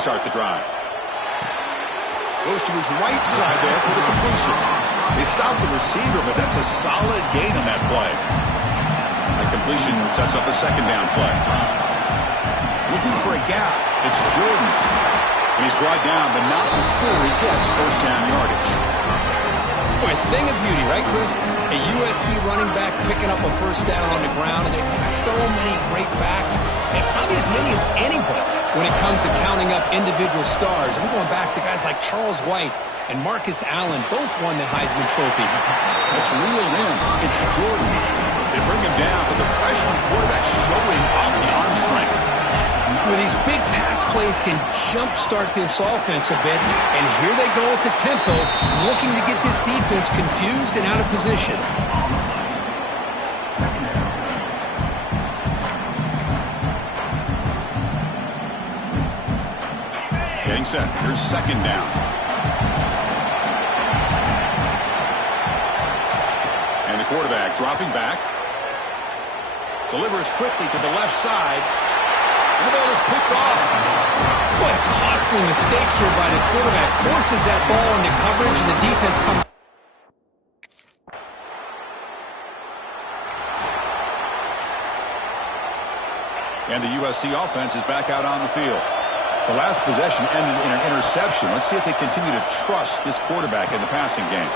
start the drive. Goes to his right side there for the completion. They stop the receiver, but that's a solid gain on that play. The completion sets up a second down play. Looking for a gap. It's Jordan. And he's brought down, but not before he gets first down yardage. Boy, a thing of beauty, right, Chris? A USC running back picking up a first down on the ground, and they've had so many great backs, and probably as many as anybody when it comes to counting up individual stars. We're going back to guys like Charles White and Marcus Allen, both won the Heisman Trophy. It's reeled in. It's Jordan. They bring him down, but the freshman quarterback showing off the arm strength. Well, these big pass plays can jumpstart this offense a bit, and here they go at the tempo, looking to get this defense confused and out of position. Getting set. Here's second down. And the quarterback dropping back. Delivers quickly to the left side. And the ball is picked off. What a costly mistake here by the quarterback. Forces that ball into coverage, and the defense comes. And the USC offense is back out on the field. The last possession ended in an interception. Let's see if they continue to trust this quarterback in the passing game.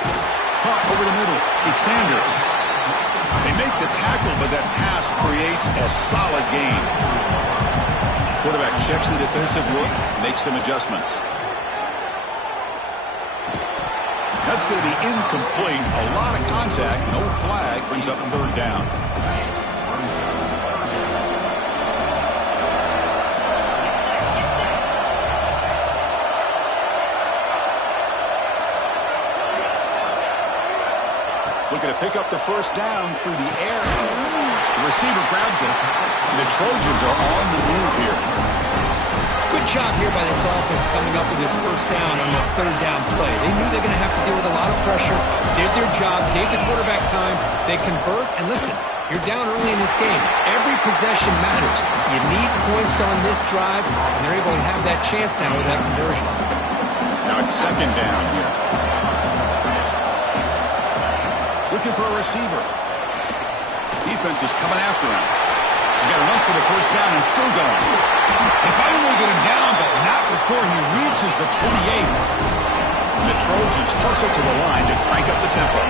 Caught over the middle. It's Sanders. They make the tackle, but that pass creates a solid gain. Quarterback checks the defensive look, makes some adjustments. That's going to be incomplete. A lot of contact, no flag, brings up third down. Looking to pick up the first down through the air. The receiver grabs it. The Trojans are on the move here. Good job here by this offense coming up with this first down on that third down play. They knew they're going to have to deal with a lot of pressure, did their job, gave the quarterback time. They convert, and listen, you're down early in this game. Every possession matters. You need points on this drive, and they're able to have that chance now with that conversion. Now it's second down here. Looking for a receiver. Defense is coming after him. He got enough for the first down and still going. They finally get him down, but not before he reaches the 28. And the Trojans hustle to the line to crank up the tempo.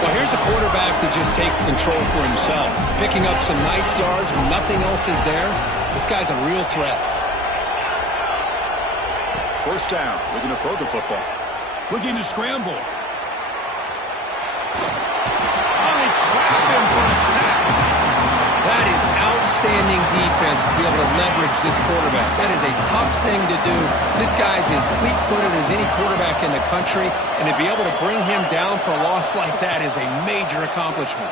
Well, here's a quarterback that just takes control for himself. Picking up some nice yards when nothing else is there. This guy's a real threat. First down. Looking to throw the football. Looking to scramble. Trap him for a sack. That is outstanding defense to be able to leverage this quarterback. That is a tough thing to do. This guy's as fleet-footed as any quarterback in the country, and to be able to bring him down for a loss like that is a major accomplishment.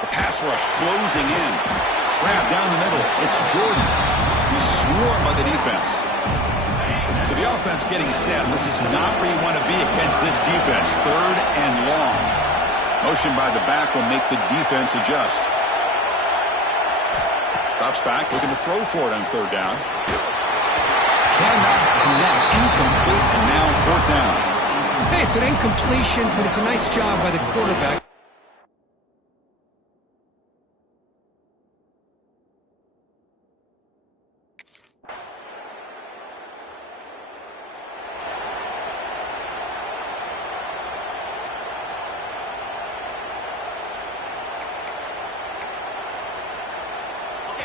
The pass rush closing in. Grab down the middle. It's Jordan. He's swarmed by the defense. So the offense getting set. This is not where you want to be against this defense. Third and long. Motion by the back will make the defense adjust. Drops back, looking to throw for it on third down. Cannot connect, incomplete, and now fourth down. Hey, it's an incompletion, but it's a nice job by the quarterback.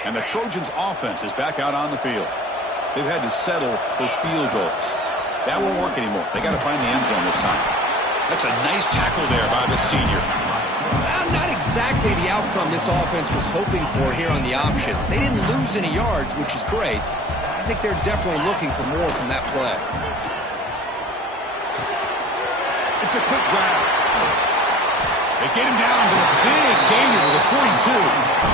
And the Trojans' offense is back out on the field. They've had to settle for field goals. That won't work anymore. They got to find the end zone this time. That's a nice tackle there by the senior. Not exactly the outcome this offense was hoping for here on the option. They didn't lose any yards, which is great. I think they're definitely looking for more from that play. It's a quick grab. They get him down with a big gainer with a 42.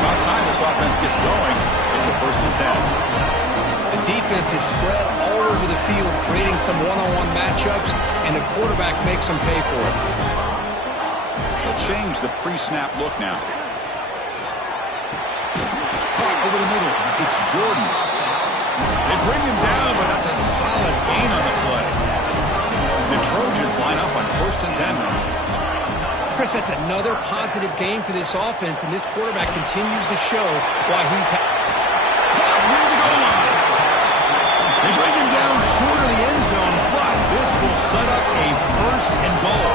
About time this offense gets going, it's a first and 10. The defense is spread all over the field, creating some one-on-one matchups, and the quarterback makes them pay for it. They'll change the pre-snap look now. Caught over the middle. It's Jordan. They bring him down, but that's a solid gain on the play. The Trojans line up on 1st and 10 now. Chris, that's another positive game for this offense, and this quarterback continues to show why he's... Caught near the goal line. They bring him down short of the end zone, but this will set up a 1st and goal.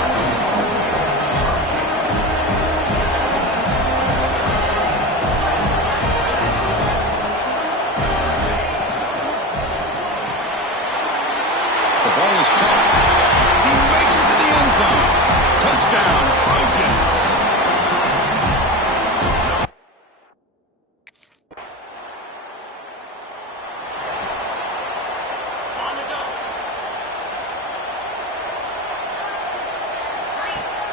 The ball is caught. He makes it to the end zone. Touchdown, Trojans.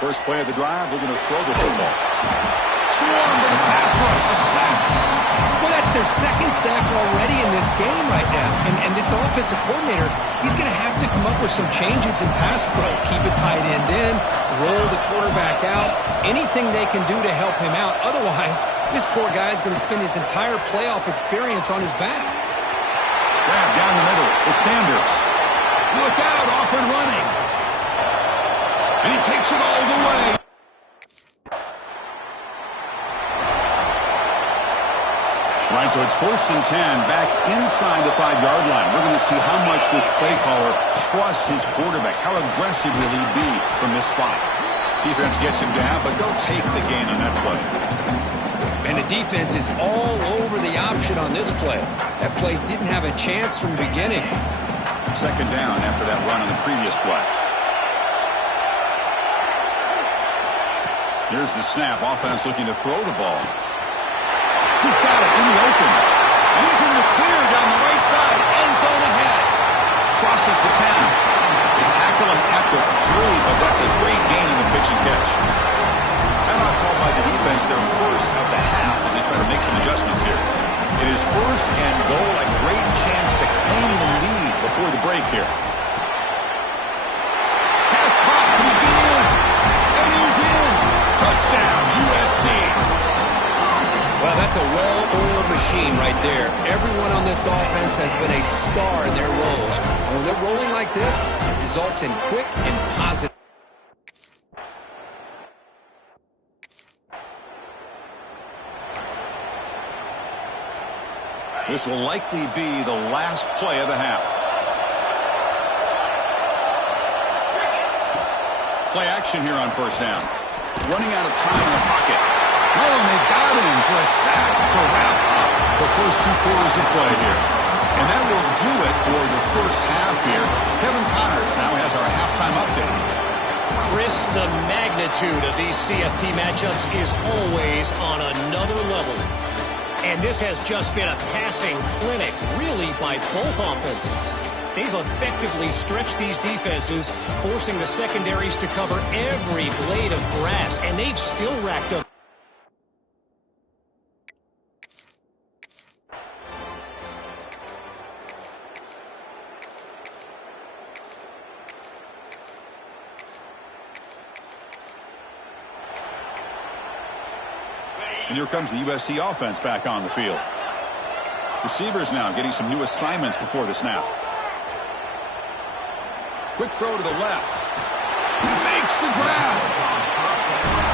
First play of the drive, they're going to throw the football. Swarm with a pass rush, a sack. Well, that's their 2nd sack already in this game right now. And this offensive coordinator, he's going to have to come up with some changes in pass pro. Keep a tight end in, roll the quarterback out, anything they can do to help him out. Otherwise, this poor guy is going to spend his entire playoff experience on his back. Grab down the middle. It's Sanders. Look out, off and running. And he takes it all the way. Right, so it's 1st and 10, back inside the 5-yard line. We're going to see how much this play caller trusts his quarterback. How aggressive will he be from this spot? Defense gets him down, but they'll take the gain on that play. And the defense is all over the option on this play. That play didn't have a chance from the beginning. 2nd down after that run on the previous play. Here's the snap. Offense looking to throw the ball. He's got it in the open. And he's in the clear down the right side. End zone ahead. Crosses the 10. They tackle him at the 3, but that's a great gain in the pitch and catch. Timeout called by the defense, their 1st of the half as they try to make some adjustments here. It is 1st and goal, a great chance to claim the lead before the break here. Pass hot, can he get in? And he's in. Touchdown, USC. Well, that's a well-oiled machine right there. Everyone on this offense has been a star in their roles. And when they're rolling like this, it results in quick and positive. This will likely be the last play of the half. Play action here on 1st down. Running out of time in the pocket. Oh, and they got him for a sack to wrap up the first 2 quarters of play here. And that will do it for the 1st half here. Kevin Connors now has our halftime update. Chris, the magnitude of these CFP matchups is always on another level. And this has just been a passing clinic, really, by both offenses. They've effectively stretched these defenses, forcing the secondaries to cover every blade of grass, and they've still racked up. And here comes the USC offense back on the field. Receivers now getting some new assignments before the snap. Quick throw to the left. He makes the grab.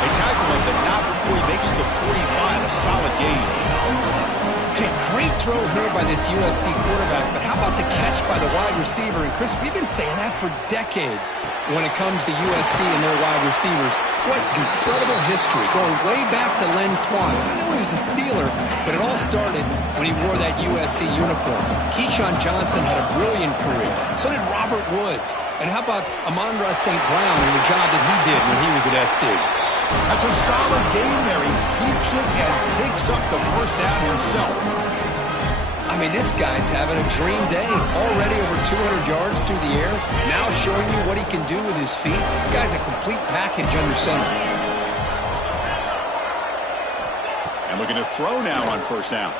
They tackle him, but not before he makes the 45. A solid gain. Hey, great throw here by this USC quarterback, but how about the catch by the wide receiver? And Chris, we've been saying that for decades when it comes to USC and their wide receivers. What incredible history, going way back to Len Swan. I know he was a Steeler, but it all started when he wore that USC uniform. Keyshawn Johnson had a brilliant career. So did Robert Woods. And how about Amon-Ra St. Brown and the job that he did when he was at SC? That's a solid gain there. He keeps it and picks up the 1st down himself. I mean, this guy's having a dream day. Already over 200 yards through the air. Now showing you what he can do with his feet. This guy's a complete package under center. And looking to throw now on 1st down.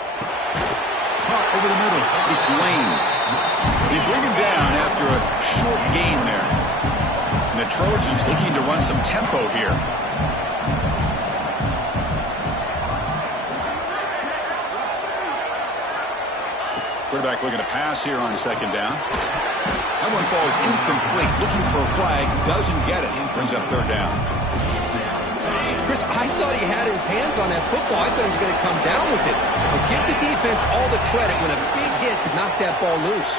Caught over the middle. It's Lane. They bring him down after a short gain there. And the Trojans looking to run some tempo here. Quarterback looking to pass here on second down. That one falls incomplete. Looking for a flag. Doesn't get it. Brings up third down. Chris, I thought he had his hands on that football. I thought he was going to come down with it. But give the defense all the credit when a big hit to knock that ball loose.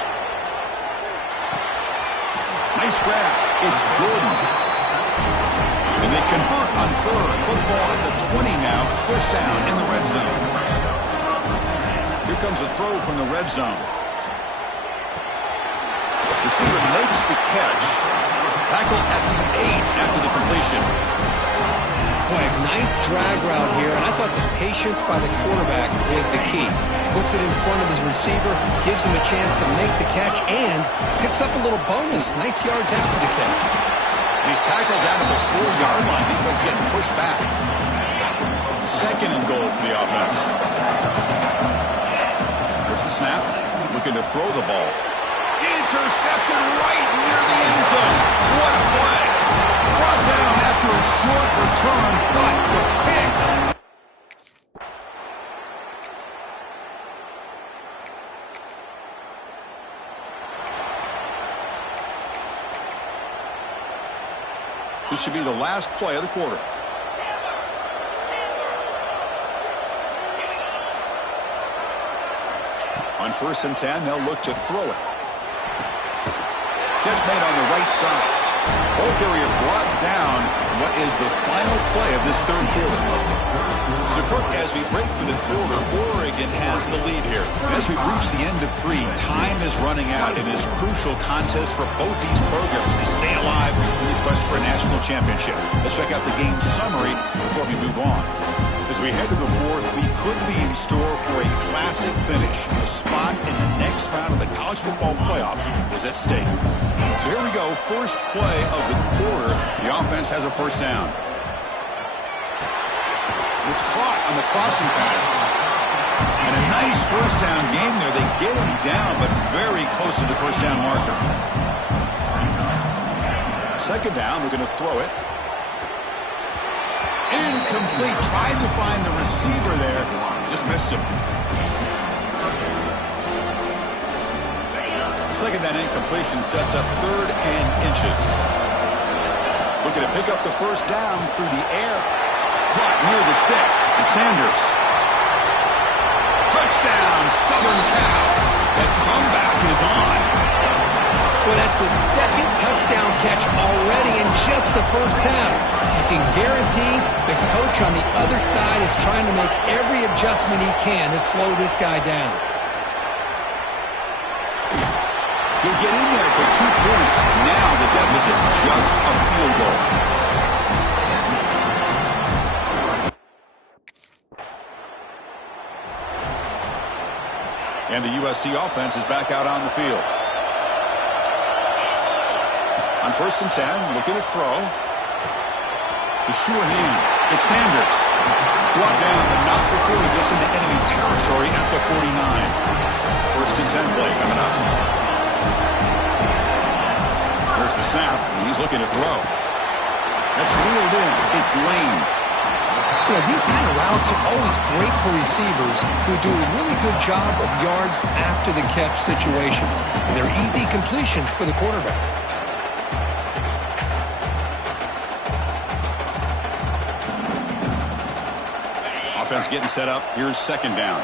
Nice grab. It's Jordan. And they convert on third. Football at the 20 now. First down in the red zone. Here comes a throw from the red zone. Receiver makes the catch. Tackle at the 8 after the completion. Boy, a nice drag route here, and I thought the patience by the quarterback was the key. Puts it in front of his receiver, gives him a chance to make the catch, and picks up a little bonus. Nice yards after the catch. He's tackled down to the 4-yard line. Defense getting pushed back. Second and goal for the offense. Here's the snap. Looking to throw the ball. Intercepted right near the end zone. What a play. Brought down after a short return, but the pick. This should be the last play of the quarter. On 1st and 10, they'll look to throw it. Catch made on the right side. Ball carrier brought down. What is the final play of this third quarter? So, Kirk, as we break for the quarter, Oregon has the lead here. As we reach the end of 3, time is running out in this crucial contest for both these programs to stay alive in the quest for a national championship. Let's check out the game summary before we move on. As we head to the 4th, we could be in store for a classic finish. A spot in the next round of the college football playoff is at stake. So here we go. First play of the quarter. The offense has a first down. It's caught on the crossing pattern. And a nice first down game there. They get him down, but very close to the first down marker. Second down, we're going to throw it. Incomplete. Tried to find the receiver there. Just missed him. The second down incompletion sets up 3rd and inches. Looking to pick up the first down through the air. Caught near the sticks. And Sanders. Touchdown, Southern Cal. That comeback is on. Well, that's his second touchdown catch already in just the first half. You can guarantee the coach on the other side is trying to make every adjustment he can to slow this guy down. He'll get in there for 2 points. Now the deficit just a field goal. And the USC offense is back out on the field. On 1st and 10, looking to throw. The sure hands. It's Sanders. Brought down, but not before he gets into enemy territory at the 49. 1st and 10 play coming up. There's the snap, and he's looking to throw. That's reeled in. It's Lane. You know, these kind of routes are always great for receivers who do a really good job of yards after the catch situations. And they're easy completions for the quarterback. Offense getting set up. Here's second down.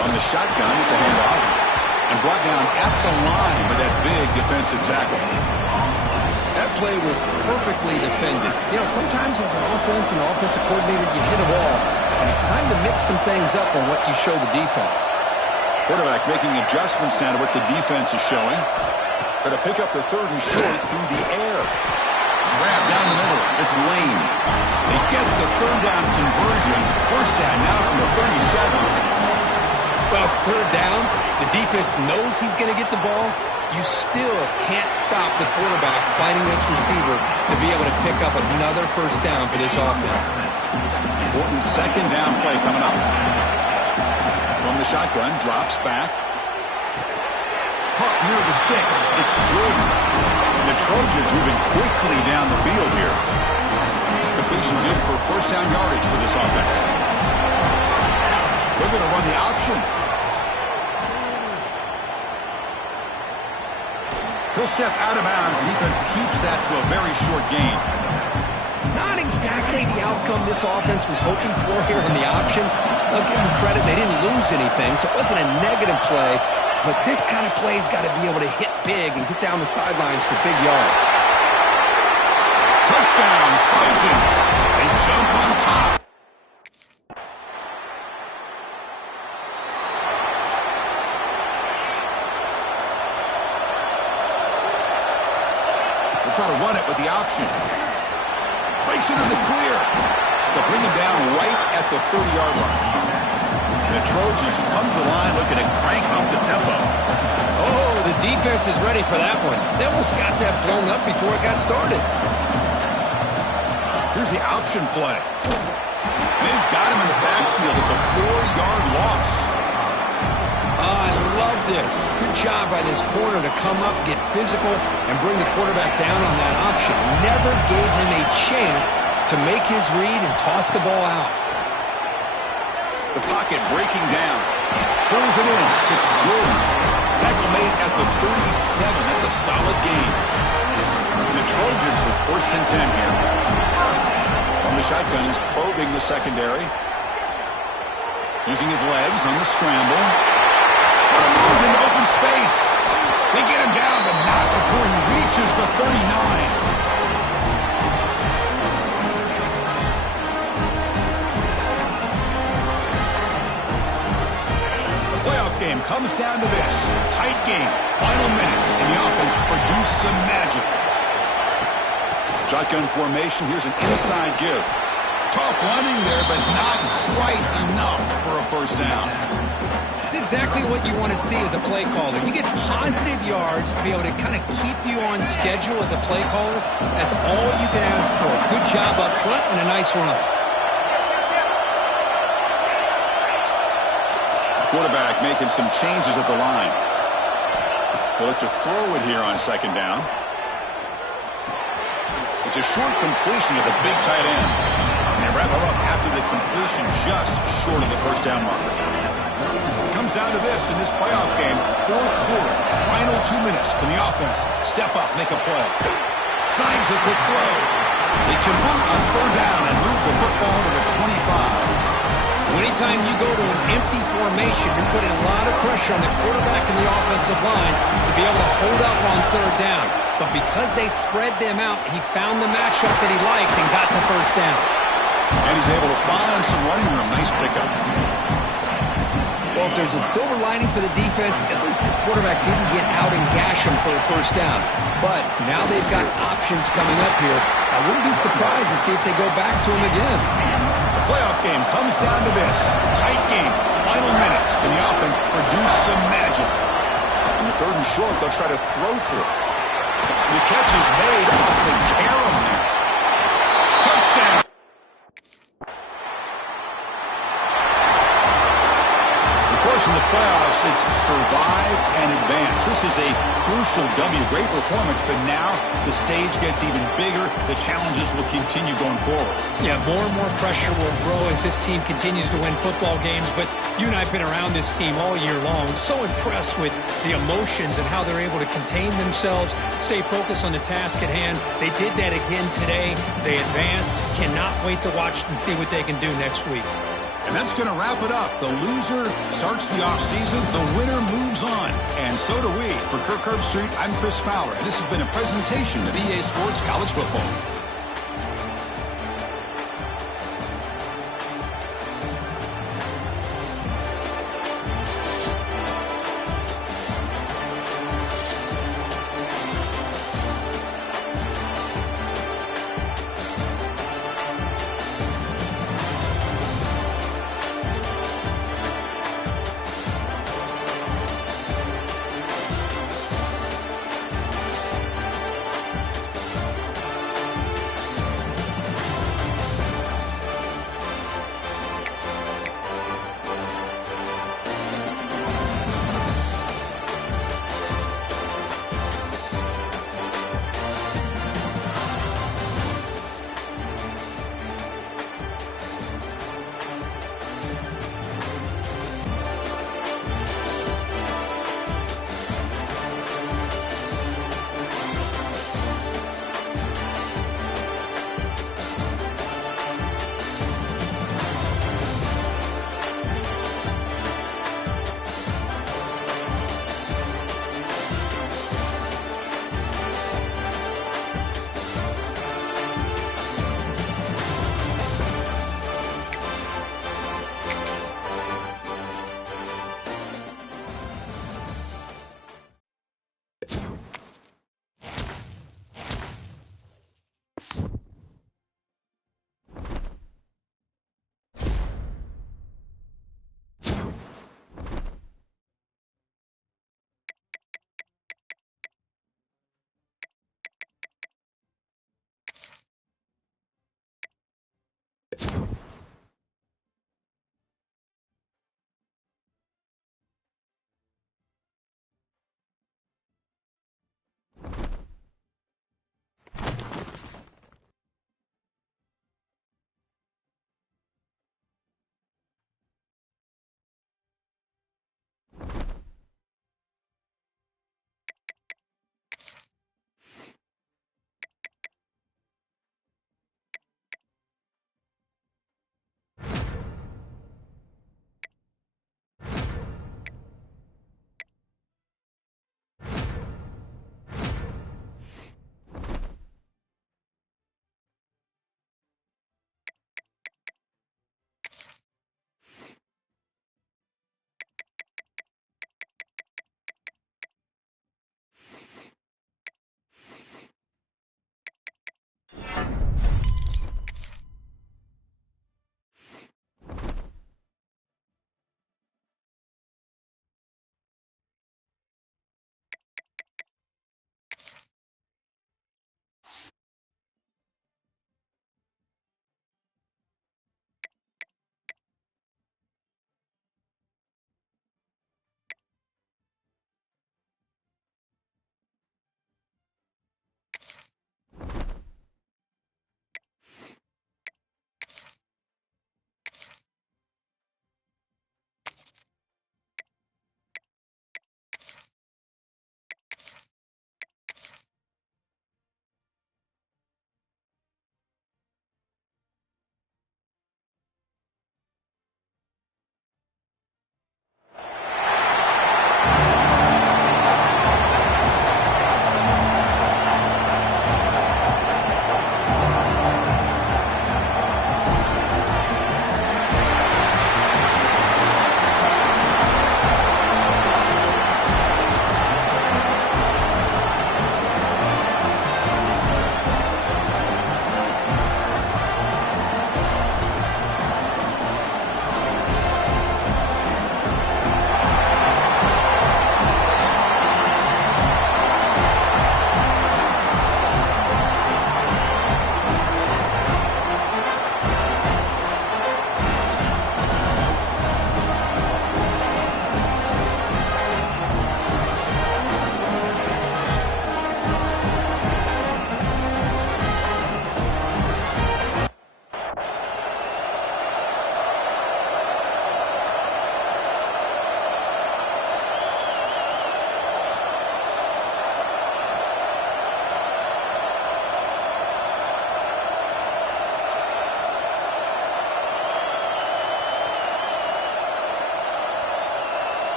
On the shotgun, it's a handoff. And brought down at the line with that big defensive tackle. That play was perfectly defended. You know, sometimes as an offense and offensive coordinator, you hit a wall. And it's time to mix some things up on what you show the defense. Quarterback making adjustments now to what the defense is showing. Try to pick up the 3rd and short through the air. Grab down the middle. It's Lane. They get the 3rd down conversion. First down now from the 37. Well, it's 3rd down. The defense knows he's going to get the ball. You still can't stop the quarterback finding this receiver to be able to pick up another first down for this offense. Important second down play coming up. From the shotgun, drops back. Caught near the sticks. It's Jordan. The Trojans moving quickly down the field here. completion good for first down yardage for this offense. They're going to run the option. He'll step out of bounds. Defense keeps that to a very short gain. Not exactly the outcome this offense was hoping for here in the option. I'll give them credit. They didn't lose anything, so it wasn't a negative play. But this kind of play's got to be able to hit big and get down the sidelines for big yards. Touchdown, Trojans. They jump on top. They'll try to run it with the option. Breaks into the clear. They'll bring him down right at the 30-yard line. The Trojans come to the line looking to crank up the tempo. Oh, the defense is ready for that one. They almost got that blown up before it got started. Here's the option play. They've got him in the backfield. It's a 4-yard loss. I love this. Good job by this corner to come up, get physical, and bring the quarterback down on that option. Never gave him a chance to make his read and toss the ball out. The pocket breaking down. Pulls it in. It's Jordan. Tackle made at the 37. That's a solid gain. The Trojans with 1st and 10 here. From the shotgun, he's probing the secondary. Using his legs on the scramble. What a move in the open space. They get him down, but not before he reaches the 39. Game comes down to this. Tight game. Final minutes, and the offense produced some magic. Shotgun formation. Here's an inside give. Tough running there, but not quite enough for a first down. It's exactly what you want to see as a play caller. You get positive yards to be able to kind of keep you on schedule as a play caller. That's all you can ask for. Good job up front and a nice run. Quarterback making some changes at the line. They'll look to throw it here on 2nd down. It's a short completion to the big tight end. And they wrap it up after the completion just short of the first down marker. It comes down to this in this playoff game. 4th quarter, final 2 minutes. Can the offense step up, make a play? Signs the quick throw. They convert on 3rd down and move the football to the 25. Anytime you go to an empty formation, you're putting a lot of pressure on the quarterback and the offensive line to be able to hold up on 3rd down. But because they spread them out, he found the matchup that he liked and got the first down. And he's able to find some running room. Nice pickup. Well, if there's a silver lining for the defense, at least this quarterback didn't get out and gash him for a first down. But now they've got options coming up here. I wouldn't be surprised to see if they go back to him again. Playoff game comes down to this. Tight game. Final minutes. Can the offense produce some magic? In the 3rd and short, they'll try to throw for it. The catch is made off the carom there. Touchdown. Of course, in the playoffs, it's survive and advance. This is a crucial W. Great performance, but now the stage gets even bigger. The challenges will continue going forward. Yeah, more and more pressure will grow as this team continues to win football games. But you and I have been around this team all year long. So impressed with the emotions and how they're able to contain themselves, stay focused on the task at hand. They did that again today. They advance. Cannot wait to watch and see what they can do next week. And that's going to wrap it up. The loser starts the offseason. The winner moves on. And so do we. For Kirk Herbstreit, I'm Chris Fowler. And this has been a presentation of EA Sports College Football.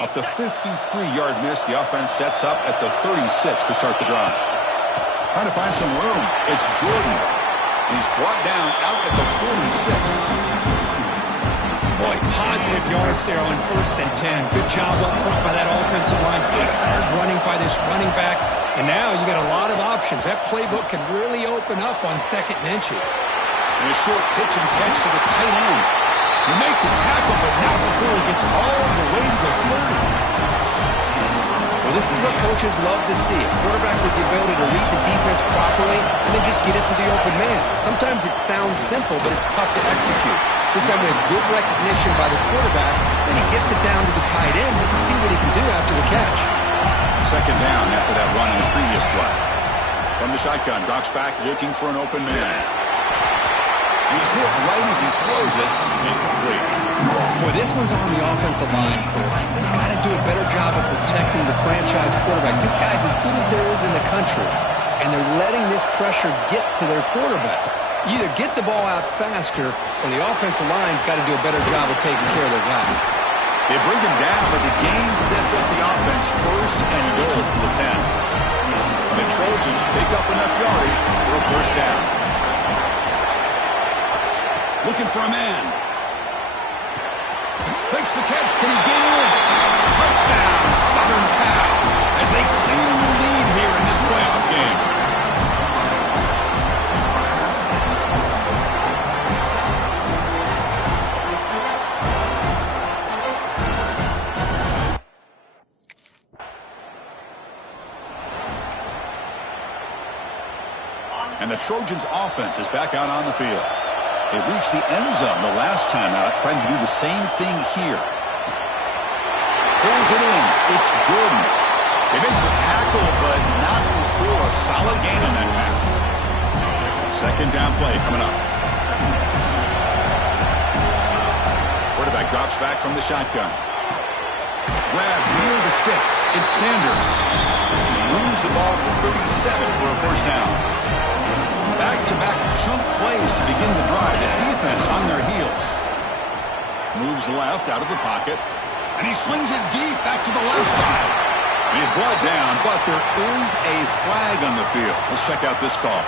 Off the 53-yard miss, the offense sets up at the 36 to start the drive. Trying to find some room. It's Jordan. He's brought down out at the 46. Boy, positive yards there on 1st and 10. Good job up front by that offensive line. Good hard running by this running back. And now you got a lot of options. That playbook can really open up on 2nd and inches. And a short pitch and catch to the tight end. You make the tackle, but not before he gets all the way to the 30. Well, this is what coaches love to see. A quarterback with the ability to read the defense properly and then just get it to the open man. Sometimes it sounds simple, but it's tough to execute. This time we have good recognition by the quarterback, then he gets it down to the tight end. You can see what he can do after the catch. 2nd down after that run in the previous play. From the shotgun, drops back looking for an open man. He's hit right as he throws it. Incomplete. Boy, this one's on the offensive line, Chris. They've got to do a better job of protecting the franchise quarterback. This guy's as good as there is in the country, and they're letting this pressure get to their quarterback. Either get the ball out faster, or the offensive line's got to do a better job of taking care of their guy. They bring him down, but the game sets up the offense first and goal from the 10. The Trojans pick up enough yardage for a first down. Looking for a man. Makes the catch. Can he get in? Touchdown, Southern Cal, as they claim the lead here in this playoff game. And the Trojans' offense is back out on the field. They reached the end zone the last time out, trying to do the same thing here. Pulls it in. It's Jordan. They make the tackle, but not before a solid gain on that pass. Second down play coming up. Quarterback drops back from the shotgun. Grab near the sticks. It's Sanders. He moves the ball to the 37 for a first down. Back-to-back chunk plays to begin the drive. The defense on their heels. Moves left out of the pocket. And he slings it deep back to the left side. He's brought down, but there is a flag on the field. Let's check out this call.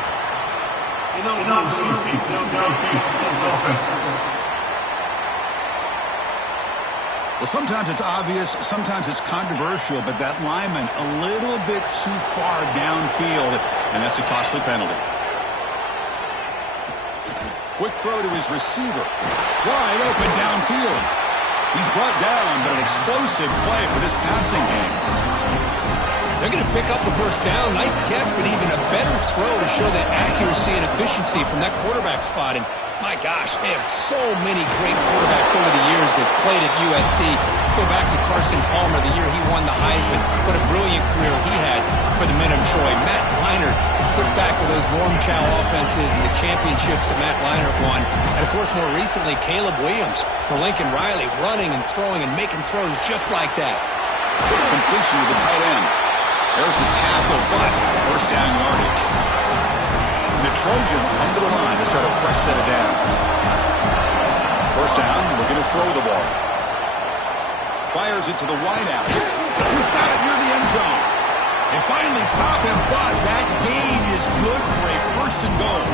Well, sometimes it's obvious, sometimes it's controversial, but that lineman a little bit too far downfield, and that's a costly penalty. Quick throw to his receiver. Wide open downfield. He's brought down, but an explosive play for this passing game. They're going to pick up the first down. Nice catch, but even a better throw to show that accuracy and efficiency from that quarterback spot. And my gosh, they have so many great quarterbacks over the years that played at USC. Go back to Carson Palmer, the year he won the Heisman. What a brilliant career he had for the men of Troy. Matt Leinart, look back to those Norm Chow offenses and the championships that Matt Leinart won. And, of course, more recently, Caleb Williams for Lincoln Riley, running and throwing and making throws just like that. Good completion to the tight end. There's the tackle, but first down yardage. And the Trojans come to the line to start a fresh set of downs. First down, we're going to throw the ball. Fires it to the wideout. He's got it near the end zone. They finally stop him, but that gain is good for a first and goal.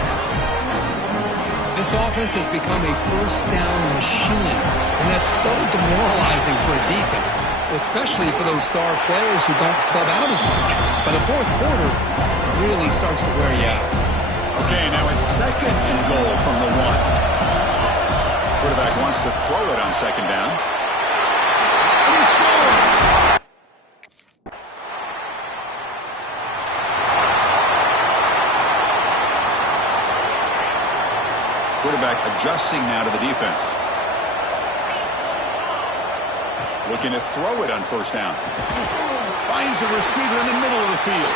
This offense has become a first down machine, and that's so demoralizing for a defense, especially for those star players who don't sub out as much. By the fourth quarter, really starts to wear you out. Okay, now it's second and goal from the 1. Quarterback wants to throw it on second down. And he scores! Quarterback adjusting now to the defense. Looking to throw it on first down. Finds a receiver in the middle of the field.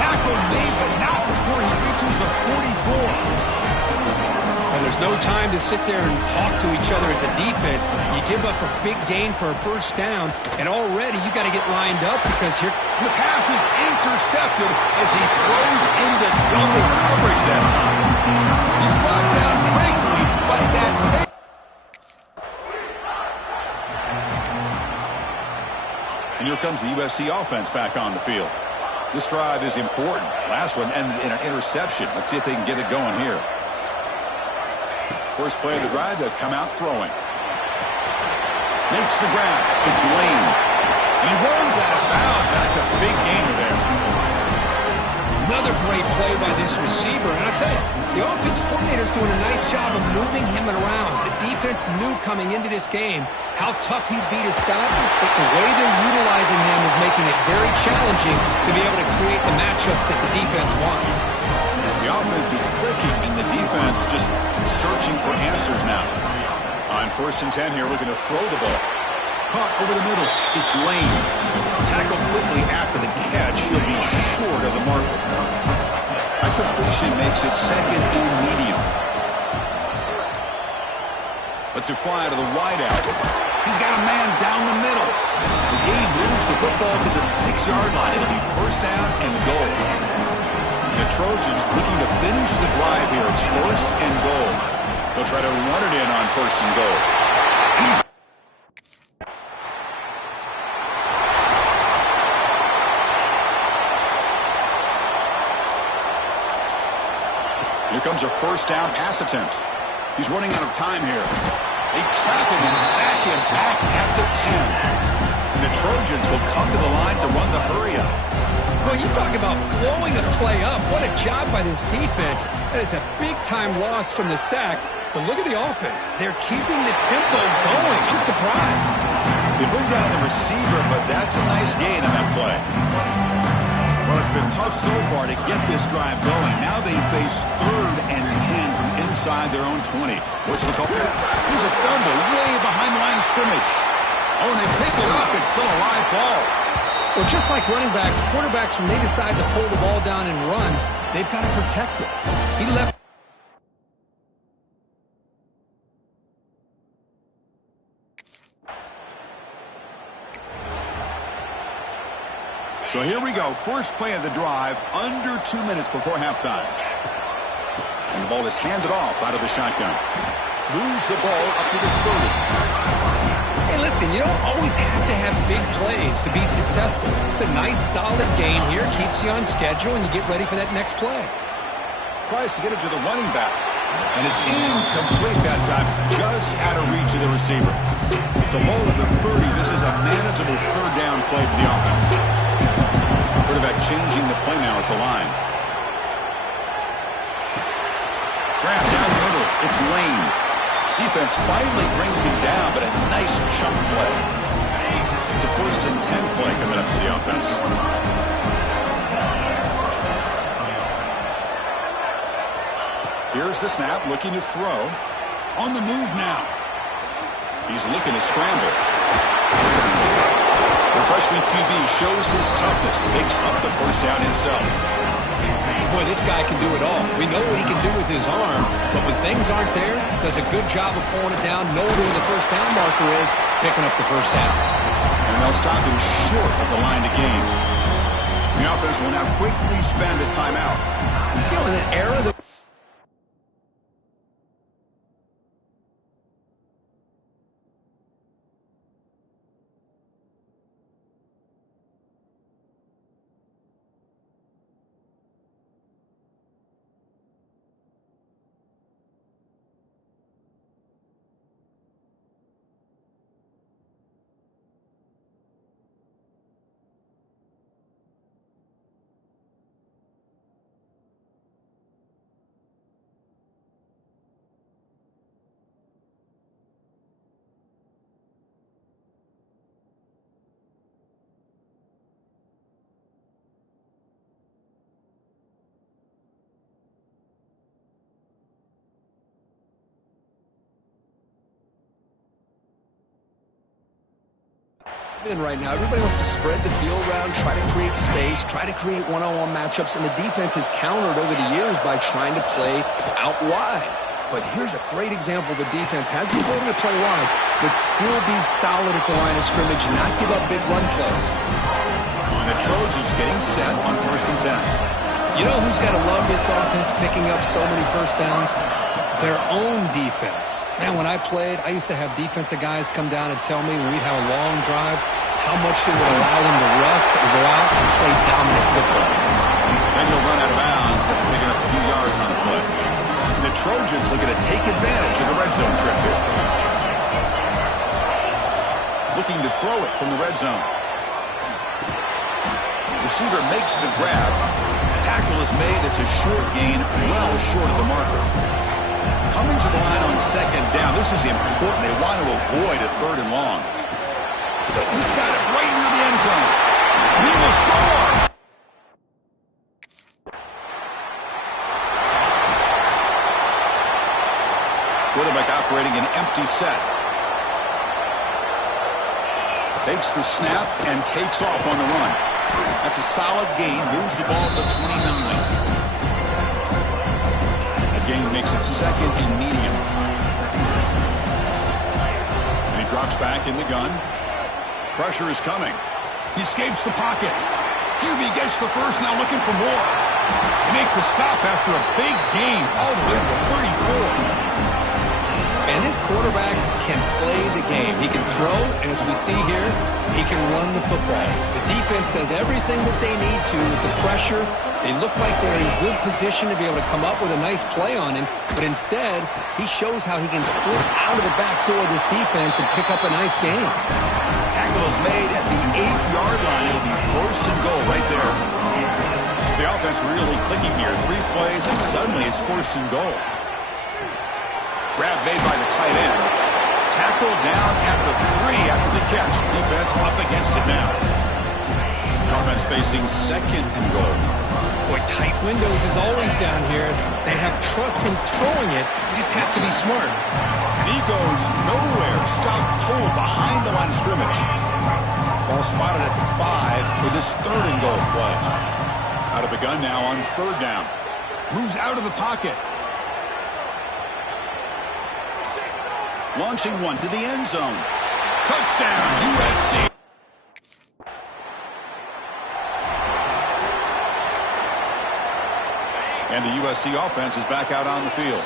Tackle made, but not before he reaches the 44. And there's no time to sit there and talk to each other as a defense. You give up a big gain for a first down, and already you got to get lined up because here the pass is intercepted as he throws into double coverage that time. He's brought down quickly, but that takes. And here comes the USC offense back on the field. This drive is important. Last one ended in an interception. Let's see if they can get it going here. First play of the drive, they'll come out throwing. Makes the grab. It's Lane. And he runs out of bounds. That's a big gainer there. Another great play by this receiver. And I'll tell you, the offense coordinator's doing a nice job of moving him around. The defense knew coming into this game how tough he'd be to stop, but the way they're utilizing him is making it very challenging to be able to create the matchups that the defense wants. The offense is clicking, and the defense just searching for answers now. On first and 10 here, looking to throw the ball. Caught over the middle. It's Lane. Tackled quickly after the catch. He'll be short of the mark. That completion makes it second and medium. Lets it fly to the wideout. He's got a man down the middle. The game moves the football to the 6-yard line. It'll be first down and goal. The Trojans looking to finish the drive here. It's first and goal. They'll try to run it in on first and goal. Here comes a first down pass attempt. He's running out of time here. They trap him and sack him back at the 10. And the Trojans will come to the line to run the hurry up. Well, you talk about blowing a play up. What a job by this defense. That is a big-time loss from the sack. But look at the offense. They're keeping the tempo going. I'm surprised. They bring down the receiver, but that's a nice gain on that play. Well, it's been tough so far to get this drive going. Now they face 3rd and 10 from inside their own 20. What's the call? Here's a fumble way behind the line of scrimmage. Oh, and they pick it up. It's still a live ball. Well, just like running backs, quarterbacks, when they decide to pull the ball down and run, they've got to protect it. He left. So here we go. First play of the drive, under 2 minutes before halftime. And the ball is handed off out of the shotgun. Moves the ball up to the 30. Hey, listen, you don't always have to have big plays to be successful. It's a nice, solid game here. Keeps you on schedule, and you get ready for that next play. Tries to get it to the running back. And it's incomplete that time, just out of reach of the receiver. It's a low of the 30. This is a manageable 3rd down play for the offense. Quarterback changing the play now at the line. Grab down the middle. It's Lane. Defense finally brings him down, but a nice chunk play. It's a first and 10 play coming up for the offense. Here's the snap, looking to throw. On the move now. He's looking to scramble. The freshman QB shows his toughness, picks up the first down himself. Boy, this guy can do it all. We know what he can do with his arm, but when things aren't there, does a good job of pulling it down, knowing where the first down marker is, picking up the first down. And they'll stop him short of the line to gain. The offense will now quickly spend a timeout. You know, in an era that right now, everybody wants to spread the field around, try to create space, try to create one-on-one matchups, and the defense has countered over the years by trying to play out wide. But here's a great example. The defense has the ability to play wide, but still be solid at the line of scrimmage, not give up big run plays. The Trojans getting set on first and 10. You know who's got to love this offense picking up so many first downs? Their own defense. Man, when I played, I used to have defensive guys come down and tell me when we'd have a long drive how much they would allow them to rest or go out and play dominant football. Then he'll run out of bounds after picking up a few yards on the play. And the Trojans looking to take advantage of the red zone trip here. Looking to throw it from the red zone. Receiver makes the grab. Tackle is made. It's a short gain, well short of the marker. Coming to the line on second down. This is important. They want to avoid a 3rd and long. He's got it right near the end zone. He will score. Quarterback operating an empty set. Takes the snap and takes off on the run. That's a solid gain. Moves the ball to the 29. Gain makes it 2nd and medium. drops back in the gun. Pressure is coming. He escapes the pocket. QB gets the first, now looking for more. They make the stop after a big gain all the way to the 34. And this quarterback can play the game. He can throw, and as we see here, he can run the football. The defense does everything that they need to with the pressure. They look like they're in good position to be able to come up with a nice play on him, but instead, he shows how he can slip out of the back door of this defense and pick up a nice gain. Tackle is made at the 8-yard line. It'll be first and goal right there. The offense really clicking here. 3 plays, and suddenly it's first and goal. Grab made by the tight end. Tackle down at the 3 after the catch. Defense up against it now. The offense facing second and goal. Boy, tight windows is always down here. They have trust in throwing it. You just have to be smart. He goes nowhere. Stop cold behind the line of scrimmage. Ball spotted at the 5 for this third and goal play. Out of the gun now on third down. Moves out of the pocket. Launching one to the end zone. Touchdown, USC. And the USC offense is back out on the field.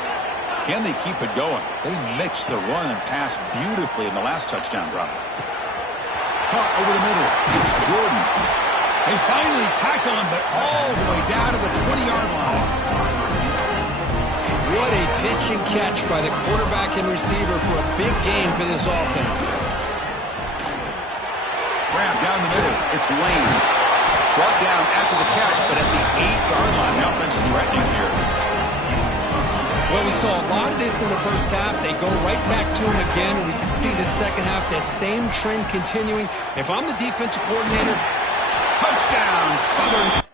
Can they keep it going? They mixed the run and pass beautifully in the last touchdown drive. Caught over the middle. It's Jordan. They finally tackle him, but all the way down to the 20-yard line. What a pitch and catch by the quarterback and receiver for a big gain for this offense. Grab down the middle. It's Lane. Brought down after the catch, but at the 8-yard line. The offense is threatening here. Well, we saw a lot of this in the first half. They go right back to him again, and we can see the second half, that same trend continuing. If I'm the defensive coordinator, touchdown, Southern.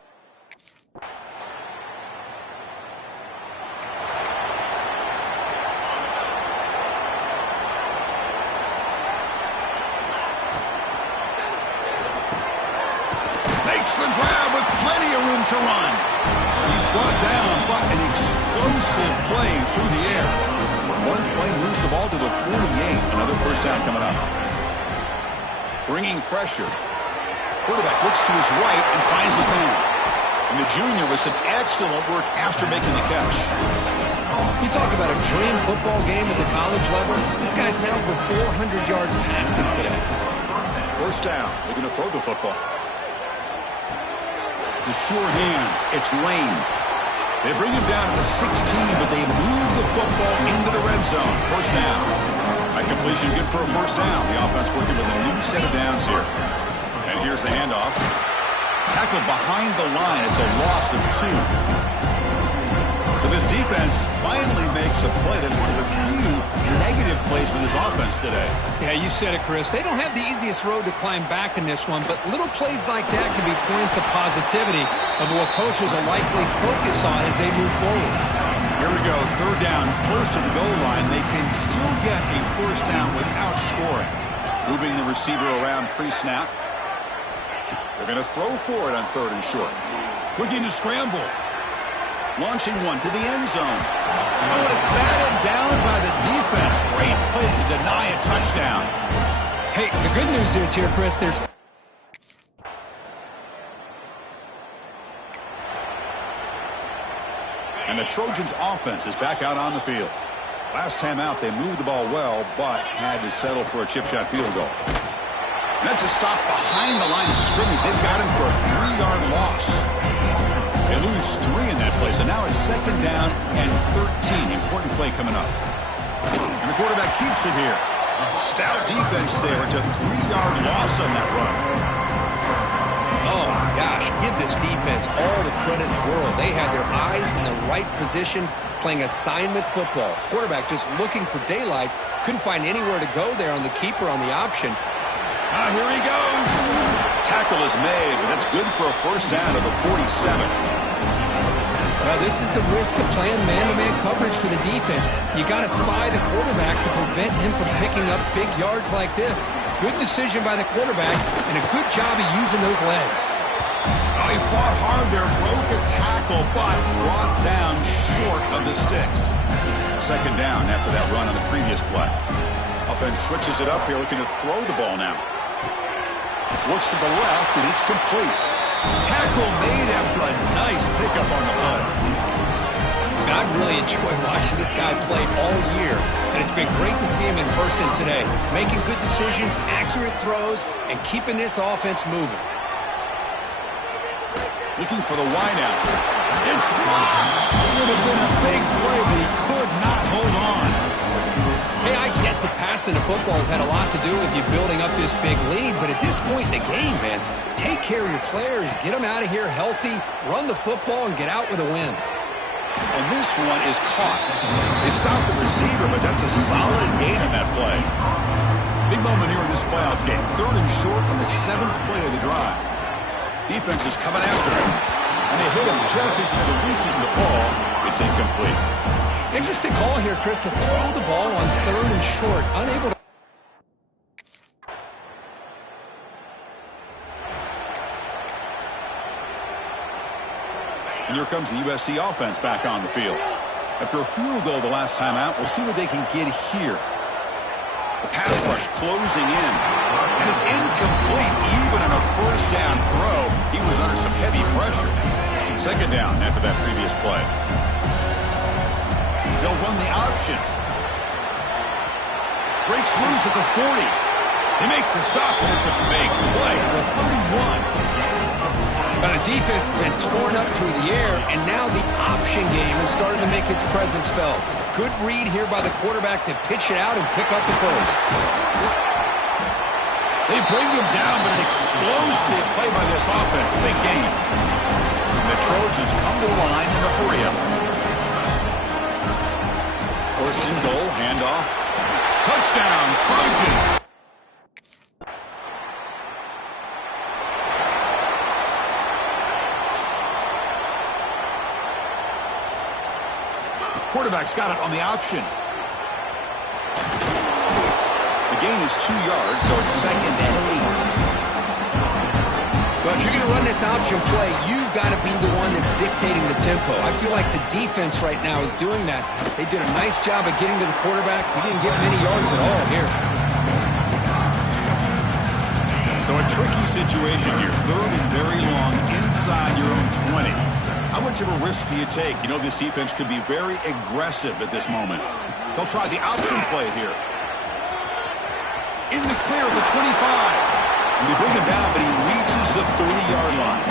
Makes the grab with plenty of room to run. He's brought down, but an explosive play through the air. One play moves the ball to the 48. Another first down coming up. Bringing pressure. Quarterback looks to his right and finds his man. And the junior with some excellent work after making the catch. You talk about a dream football game at the college level. This guy's now over 400 yards passing today. First down. Looking to throw the football. The sure hands. It's Lane. They bring him down to the 16, but they move the football into the red zone. First down. By completion, good for a first down. The offense working with a new set of downs here. And here's the handoff. Tackled behind the line. It's a loss of 2. So this defense finally makes a play. That's one of the few negative plays for this offense today. Yeah, you said it, Chris. They don't have the easiest road to climb back in this one, but little plays like that can be points of positivity of what coaches will likely focus on as they move forward. Here we go. Third down, close to the goal line. They can still get a first down without scoring. Moving the receiver around pre-snap. They're going to throw for it on third and short. Looking to scramble. Launching one to the end zone. Oh, it's batted down by the defense. Great play to deny a touchdown. Hey, the good news is here, Chris, there's... And the Trojans' offense is back out on the field. Last time out, they moved the ball well, but had to settle for a chip shot field goal. And that's a stop behind the line of scrimmage. They've got him for a 3-yard loss. They lose 3 in that play, so now it's second down and 13. Important play coming up. And the quarterback keeps it here. Stout defense there. It's a 3-yard loss on that run. Oh, my gosh, give this defense all the credit in the world. They had their eyes in the right position, playing assignment football. Quarterback just looking for daylight. Couldn't find anywhere to go there on the keeper on the option. Here he goes. Tackle is made, but that's good for a first down to the 47. Well, this is the risk of playing man-to-man coverage for the defense. You got to spy the quarterback to prevent him from picking up big yards like this. Good decision by the quarterback, and a good job of using those legs. Oh, he fought hard there, broke a tackle, but brought down short of the sticks. Second down after that run on the previous play. Offense switches it up here, looking to throw the ball now. Looks to the left, and it's complete. Tackle made after a nice pickup on the play. I've really enjoyed watching this guy play all year, and it's been great to see him in person today, making good decisions, accurate throws, and keeping this offense moving. Looking for the wideout. It's dropped. It would have been a big play, but he could not hold on. Hey, I get that passing the football has had a lot to do with you building up this big lead, but at this point in the game, man, take care of your players, get them out of here healthy, run the football, and get out with a win. And this one is caught. They stopped the receiver, but that's a solid gain on that play. Big moment here in this playoff game. 3rd and short on the 7th play of the drive. Defense is coming after him. And they hit him just as he releases the ball. It's incomplete. Interesting call here, Chris, to throw the ball on 3rd and short. Unable to... And here comes the USC offense back on the field. After a field goal the last time out, we'll see what they can get here. The pass rush closing in. And it's incomplete. Even on a 1st down throw, he was under some heavy pressure. 2nd down after that previous play. They'll run the option. Breaks loose at the 40. They make the stop, and it's a big play. The 31. The defense has been torn up through the air, and now the option game is starting to make its presence felt. Good read here by the quarterback to pitch it out and pick up the first. They bring him down, but an explosive play by this offense. Big game. The Trojans come to the line in a hurry up. 1st and goal, handoff. Touchdown, Trojans. Quarterback's got it on the option. The gain is 2 yards, so it's 2nd and 8. Well, if you're going to run this option play, you've got to be the one that's dictating the tempo. I feel like the defense right now is doing that. They did a nice job of getting to the quarterback. He didn't get many yards at all here. So a tricky situation here. 3rd and very long inside your own 20. How much of a risk do you take? You know this defense could be very aggressive at this moment. They'll try the option play here. In the clear at the 25. And they bring him down, but he reaches the 30-yard line.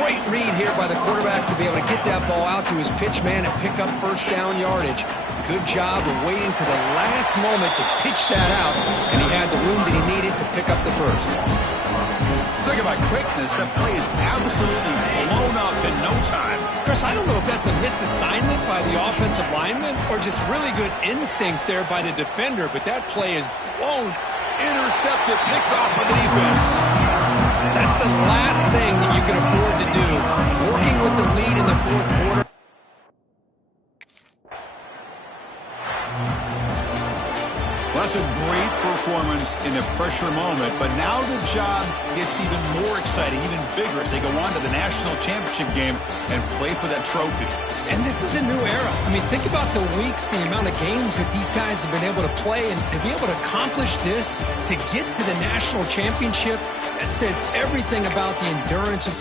Great read here by the quarterback to be able to get that ball out to his pitch man and pick up 1st down yardage. Good job of waiting to the last moment to pitch that out, and he had the room that he needed to pick up the first. Talk about quickness. That play is absolutely blown up in no time. Chris, I don't know if that's a misassignment by the offensive lineman or just really good instincts there by the defender, but that play is blown. Intercepted, picked off by the defense. That's the last thing that you can afford to do. Working with the lead in the 4th quarter. Well, that's a great performance in the pressure moment, but now the job gets even more exciting, even bigger as they go on to the national championship game and play for that trophy. And this is a new era. I mean, think about the weeks, the amount of games that these guys have been able to play, and to be able to accomplish this, to get to the national championship, that says everything about the endurance of